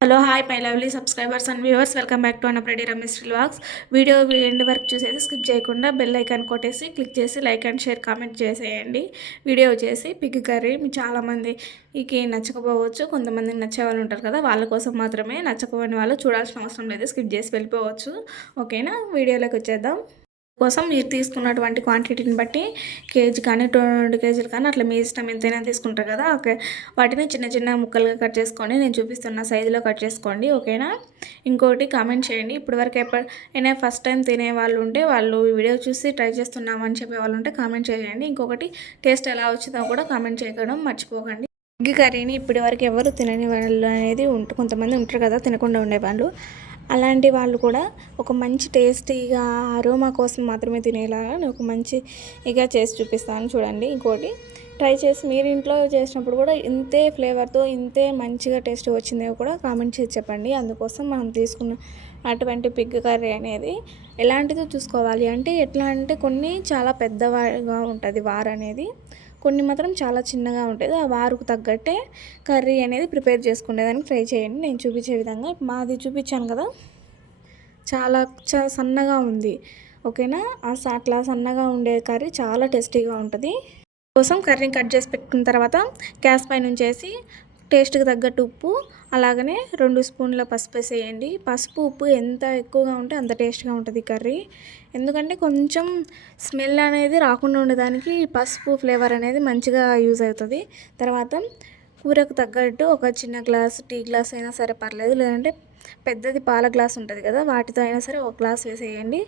Hello hi my lovely subscribers and viewers, welcome back to అనప్రెడీ Ramesh vlogs. Video end వరకు చూసేసి skip చేయకుండా bell icon కొట్టేసి click చేసి లైక్ అండ్ షేర్ కామెంట్ చేసేయండి. వీడియో వచ్చేసి పిగ్ కర్రీ. చాలామందికి నచ్చకపోవచ్చు, కొంతమందికి నచ్చే వాళ్ళు ఉంటారు కదా, వాళ్ళ కోసం మాత్రమే. నచ్చకపోయిన వాళ్ళు చూడాల్సిన అవసరం లేదు, స్కిప్ చేసి వెళ్ళిపోవచ్చు. ఓకేనా, వీడియోలోకి వచ్చేద్దాం. కోసం మీరు తీసుకున్నటువంటి క్వాంటిటీని బట్టి కేజీ కానీ 2 కేజీలు కానీ అట్లా మీ ఇష్టం ఎంతైనా తీసుకుంటారు కదా, ఓకే. వాటిని చిన్న చిన్న ముక్కలుగా కట్ చేసుకొని నేను చూపిస్తున్న సైజులో కట్ చేసుకోండి. ఓకేనా. ఇంకోటి కామెంట్ చేయండి, ఇప్పటివరకు ఎప్పుడైనా ఫస్ట్ టైం తినే వాళ్ళు ఉంటే, వాళ్ళు వీడియో చూసి ట్రై చేస్తున్నామని చెప్పే వాళ్ళు ఉంటే కామెంట్ చేయండి. ఇంకొకటి టేస్ట్ ఎలా వచ్చిందో కూడా కామెంట్ చేయడం మర్చిపోకండి. ఎగ్ కర్రీని ఇప్పటి వరకు ఎవరు తినని వాళ్ళు అనేది కొంతమంది ఉంటారు కదా, తినకుండా ఉండేవాళ్ళు. అలాంటి వాళ్ళు కూడా ఒక మంచి టేస్టీగా అరోమా కోసం మాత్రమే తినేలాగా నేను ఒక మంచిగా చేసి చూపిస్తాను, చూడండి. ఇంకోటి ట్రై చేసి మీరు ఇంట్లో చేసినప్పుడు కూడా ఇంతే ఫ్లేవర్తో ఇంతే మంచిగా టేస్ట్ వచ్చిందో కూడా కామెంట్ చేసి చెప్పండి. అందుకోసం మనం తీసుకున్న అటువంటి పిగ్ కర్రీ అనేది ఎలాంటిదో చూసుకోవాలి. అంటే ఎట్లా అంటే కొన్ని చాలా పెద్దగా ఉంటుంది వార్ అనేది, కొన్ని మాత్రం చాలా చిన్నగా ఉంటుంది. ఆ వారుకు తగ్గట్టే కర్రీ అనేది ప్రిపేర్ చేసుకునేదానికి ట్రై చేయండి. నేను చూపించే విధంగా మాది చూపించాను కదా, చాలా సన్నగా ఉంది. ఓకేనా, అట్లా సన్నగా ఉండే కర్రీ చాలా టేస్టీగా ఉంటుంది. కోసం కర్రీని కట్ చేసి పెట్టుకున్న తర్వాత గ్యాస్ పై నుంచేసి టేస్ట్కి తగ్గట్టు ఉప్పు, అలాగనే 2 స్పూన్ల పసుపు వేసేయండి. పసుపు ఉప్పు ఎంత ఎక్కువగా ఉంటే అంత టేస్ట్గా ఉంటుంది కర్రీ. ఎందుకంటే కొంచెం స్మెల్ అనేది రాకుండా ఉండడానికి పసుపు ఫ్లేవర్ అనేది మంచిగా యూజ్ అవుతుంది. తర్వాత కూరకు తగ్గట్టు ఒక చిన్న గ్లాస్, టీ గ్లాస్ అయినా సరే పర్లేదు, లేదంటే పెద్దది పాల గ్లాస్ ఉంటుంది కదా, వాటితో అయినా సరే ఒక గ్లాస్ వేసేయండి.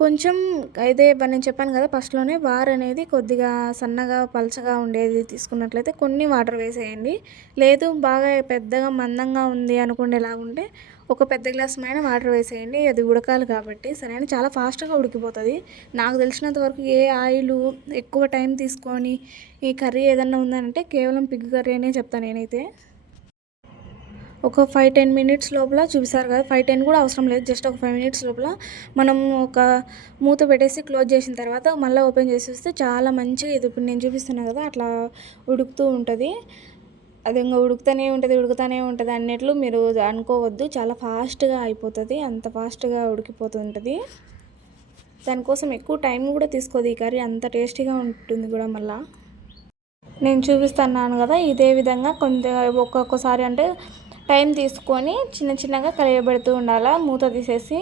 కొంచెం అయితే నేను చెప్పాను కదా ఫస్ట్లోనే, వార్ అనేది కొద్దిగా సన్నగా పలచగా ఉండేది తీసుకున్నట్లయితే కొన్ని వాటర్ వేసేయండి. లేదు బాగా పెద్దగా మందంగా ఉంది అనుకునేలాగుంటే ఒక పెద్ద గ్లాస్ పైన వాటర్ వేసేయండి. అది ఉడకాలి కాబట్టి సరే, చాలా ఫాస్ట్గా ఉడికిపోతుంది. నాకు తెలిసినంత వరకు ఏ ఆయిల్ ఎక్కువ టైం తీసుకొని ఈ కర్రీ ఏదన్నా ఉందంటే కేవలం పిగ్ కర్రీ అనే చెప్తాను నేనైతే. ఒక 5-10 మినిట్స్ లోపల చూపిస్తారు కదా, 5-10 కూడా అవసరం లేదు, జస్ట్ ఒక 5 మినిట్స్ లోపల మనం ఒక మూత పెట్టేసి క్లోజ్ చేసిన తర్వాత మళ్ళీ ఓపెన్ చేసి వస్తే చాలా మంచిగా, ఇది ఇప్పుడు నేను చూపిస్తున్నాను కదా అట్లా ఉడుకుతూ ఉంటుంది. అది ఇంకా ఉడుకుతూనే ఉంటుంది అన్నట్లు మీరు అనుకోవద్దు. చాలా ఫాస్ట్గా అయిపోతుంది, అంత ఫాస్ట్గా ఉడికిపోతుంటుంది. దానికోసం ఎక్కువ టైం కూడా తీసుకోదు ఈ కర్రీ, అంత టేస్టీగా ఉంటుంది కూడా. మళ్ళీ నేను చూపిస్తున్నాను కదా, ఇదే విధంగా ఒక్కొక్కసారి అంటే టైం తీసుకొని చిన్నగా కలయబెడుతూ ఉండాలి. మూత తీసేసి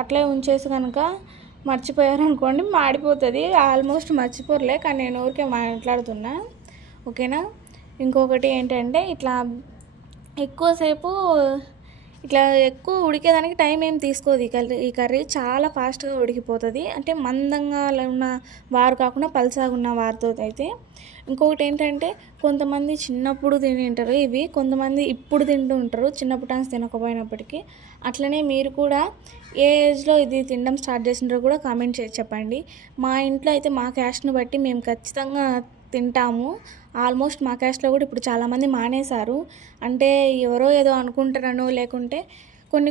అట్లే ఉంచేసి కనుక మర్చిపోయారనుకోండి మాడిపోతుంది. ఆల్మోస్ట్ మర్చిపోరలే, కానీ నేను ఊరికే మాట్లాడుతున్నా. ఓకేనా. ఇంకొకటి ఏంటంటే ఎక్కువ ఉడికేదానికి టైం ఏం తీసుకోదు ఈ కర్రీ చాలా ఫాస్ట్గా ఉడికిపోతుంది. అంటే మందంగా ఉన్న వారు కాకుండా పల్చగా ఉన్న వారితో అయితే. ఇంకొకటి ఏంటంటే కొంతమంది చిన్నప్పుడు తిని ఉంటారు ఇవి, కొంతమంది ఇప్పుడు తింటూ ఉంటారు, చిన్నప్పుడు టైమ్స్ తినకపోయినప్పటికీ. అట్లనే మీరు కూడా ఏ ఏజ్లో ఇది తినడం స్టార్ట్ చేసిండ్రో కూడా కామెంట్ చేసి చెప్పండి. మా ఇంట్లో అయితే మా క్యాస్ట్ని బట్టి మేము ఖచ్చితంగా తింటాము. ఆల్మోస్ట్ మా క్యాస్ట్లో కూడా ఇప్పుడు చాలామంది మానేశారు. అంటే ఎవరో ఏదో అనుకుంటారనో, లేకుంటే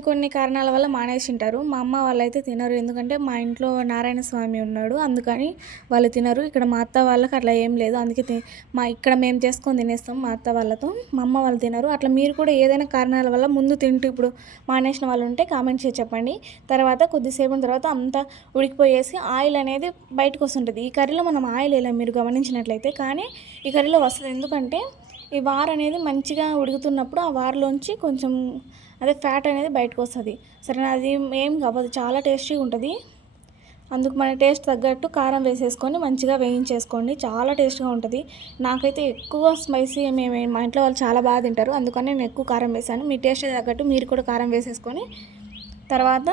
కొన్ని కారణాల వల్ల మానేసింటారు. మా అమ్మ వాళ్ళైతే తినరు, ఎందుకంటే మా ఇంట్లో నారాయణ స్వామి ఉన్నాడు, అందుకని వాళ్ళు తినరు. ఇక్కడ మా అత్త వాళ్ళకి అట్లా ఏం లేదు, అందుకే ఇక్కడ మేము చేసుకొని తినేస్తాం మా అత్త వాళ్ళతో. మా అమ్మ వాళ్ళు తినరు. అట్లా మీరు కూడా ఏదైనా కారణాల వల్ల ముందు తింటూ ఇప్పుడు మానేసిన వాళ్ళు ఉంటే కామెంట్ చేసి చెప్పండి. తర్వాత కొద్దిసేపు తర్వాత అంతా ఉడికిపోయేసి ఆయిల్ అనేది బయటకు వస్తుంటుంది. ఈ కర్రీలో మనం ఆయిల్ వేయలేం మీరు గమనించినట్లయితే, కానీ ఈ కర్రీలో వస్తుంది. ఎందుకంటే ఈ వార్ అనేది మంచిగా ఉడుకుతున్నప్పుడు ఆ వార్లోంచి కొంచెం అదే ఫ్యాట్ అనేది బయటకు వస్తుంది. సరేనా, అది ఏం కాదు, చాలా టేస్టీగా ఉంటుంది. అందుకు మన టేస్ట్ తగ్గట్టు కారం వేసేసుకొని మంచిగా వేయించేసుకోండి, చాలా టేస్ట్గా ఉంటుంది. నాకైతే ఎక్కువ స్పైసీ మా ఇంట్లో వాళ్ళు చాలా బాగా తింటారు, అందుకని నేను ఎక్కువ కారం వేసాను. మీ టేస్ట్ తగ్గట్టు మీరు కూడా కారం వేసేసుకొని, తర్వాత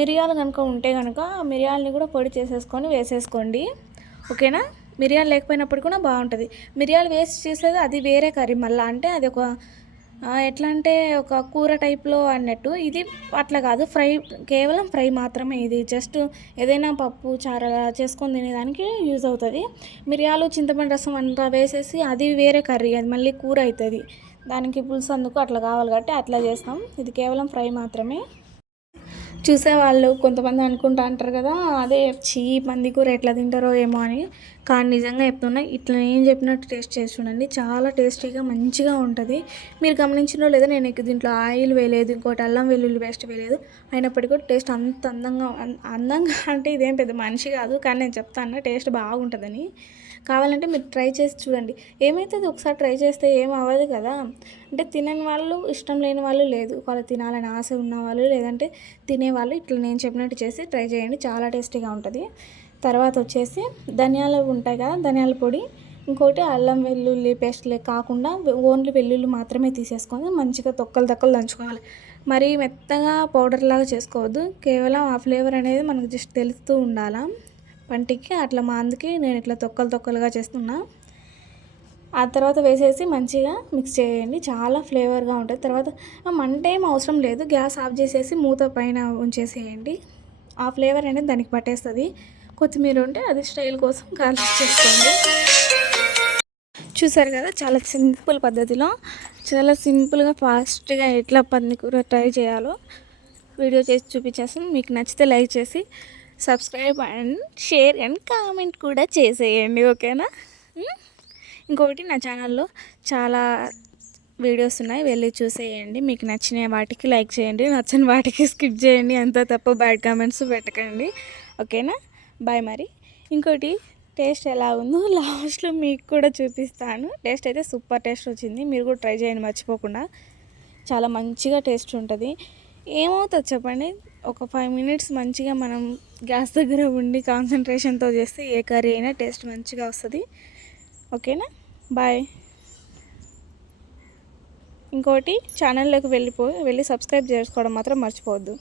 మిరియాలు కనుక ఉంటే కనుక మిరియాలని కూడా పొడి చేసేసుకొని వేసేసుకోండి. ఓకేనా. మిరియాలు లేకపోయినప్పుడు కూడా బాగుంటుంది. మిరియాలు వేస్ట్ చేసేది అది వేరే కర్రీ మళ్ళీ, అంటే అది ఎట్లా అంటే ఒక కూర టైప్లో అన్నట్టు. ఇది అట్లా కాదు, కేవలం ఫ్రై మాత్రమే. ఇది జస్ట్ ఏదైనా పప్పు చారు చేసుకొని తినేదానికి యూజ్ అవుతుంది. మిరియాలు చింతపండు రసం అంతా వేసేసి అది వేరే కర్రీ, అది మళ్ళీ కూర అవుతుంది, దానికి పులుసు అందుకు అట్లా కావాలి కాబట్టి అట్లా చేస్తాం. ఇది కేవలం ఫ్రై మాత్రమే. చూసేవాళ్ళు కొంతమంది అనుకుంటా అంటారు కదా, అదే చీ పంది కూర ఎట్లా తింటారో ఏమో అని. కానీ నిజంగా చెప్తున్నా, ఇట్లా నేను చెప్పినట్టు టేస్ట్ చేసి చూడండి, చాలా టేస్టీగా మంచిగా ఉంటుంది. మీరు గమనించినో లేదో, నేను దీంట్లో ఆయిల్ వేయలేదు, ఇంకోటి అల్లం వెల్లుల్లి పేస్ట్ వేయలేదు. అయినప్పటికీ కూడా టేస్ట్ అంత అందంగా అంటే ఇదేం పెద్ద మనిషి కాదు, కానీ నేను చెప్తాను టేస్ట్ బాగుంటుందని. కావాలంటే మీరు ట్రై చేసి చూడండి. ఏమవుతుంది, ఒకసారి ట్రై చేస్తే ఏం అవ్వదు కదా. అంటే తినని వాళ్ళు, ఇష్టం లేని వాళ్ళు లేదు, వాళ్ళు తినాలని ఆశ ఉన్నవాళ్ళు, లేదంటే తినేవాళ్ళు ఇట్లా నేను చెప్పినట్టు చేసి ట్రై చేయండి, చాలా టేస్టీగా ఉంటుంది. తర్వాత వచ్చేసి ధనియాలు ఉంటాయి కదా, ధనియాల పొడి. ఇంకోటి అల్లం వెల్లుల్లి పేస్ట్లే కాకుండా ఓన్లీ వెల్లుల్లి మాత్రమే తీసేసుకొని మంచిగా తొక్కలు దంచుకోవాలి. మరీ మెత్తగా పౌడర్ లాగా చేసుకోవద్దు, కేవలం ఆ ఫ్లేవర్ అనేది మనకు జస్ట్ తెలుస్తూ ఉండాలా పంటికి. అట్లా అందుకే నేను ఇట్లా తొక్కలుగా చేస్తున్నా. ఆ తర్వాత వేసేసి మంచిగా మిక్స్ చేయండి, చాలా ఫ్లేవర్గా ఉంటుంది. తర్వాత మంట ఏం అవసరం లేదు, గ్యాస్ ఆఫ్ చేసేసి మూత పైన ఉంచేసేయండి. ఆ ఫ్లేవర్ అనేది దానికి పట్టేస్తుంది. కొత్తిమీర ఉంటే అది స్టైల్ కోసం గార్నిష్ చేసుకోండి. చూసారు కదా, చాలా సింపుల్ పద్ధతిలో, చాలా సింపుల్గా ఫాస్ట్గా ఎట్లా పందికూర ట్రై చేయాలో వీడియో చేసి చూపించేస్తాను. మీకు నచ్చితే లైక్ చేసి subscribe and share and comment కూడా చేసేయండి, ఓకేనా. ఇంకొకటి, నా ఛానల్లో చాలా వీడియోస్ ఉన్నాయి, వెళ్ళి చూసేయండి. మీకు నచ్చిన వాటికి లైక్ చేయండి, నచ్చని వాటికి స్కిప్ చేయండి, అంతా తప్ప బ్యాడ్ కామెంట్స్ పెట్టకండి, ఓకేనా. బాయ్ మరి. ఇంకోటి, టేస్ట్ ఎలా ఉందో లాస్ట్లో మీకు కూడా చూపిస్తాను. టేస్ట్ అయితే సూపర్ టేస్ట్ వచ్చింది, మీరు కూడా ట్రై చేయండి మర్చిపోకుండా, చాలా మంచిగా టేస్ట్ ఉంటుంది. ఏమవుతుంది చెప్పండి, ఒక 5 మినిట్స్ మంచిగా మనం గ్యాస్ దగ్గర ఉండి కాన్సన్ట్రేషన్తో చేస్తే ఏ కర్రీ అయినా టేస్ట్ మంచిగా వస్తుంది, ఓకేనా. బాయ్. ఇంకోటి, ఛానల్లోకి వెళ్ళి సబ్స్క్రైబ్ చేసుకోవడం మాత్రం మర్చిపోవద్దు.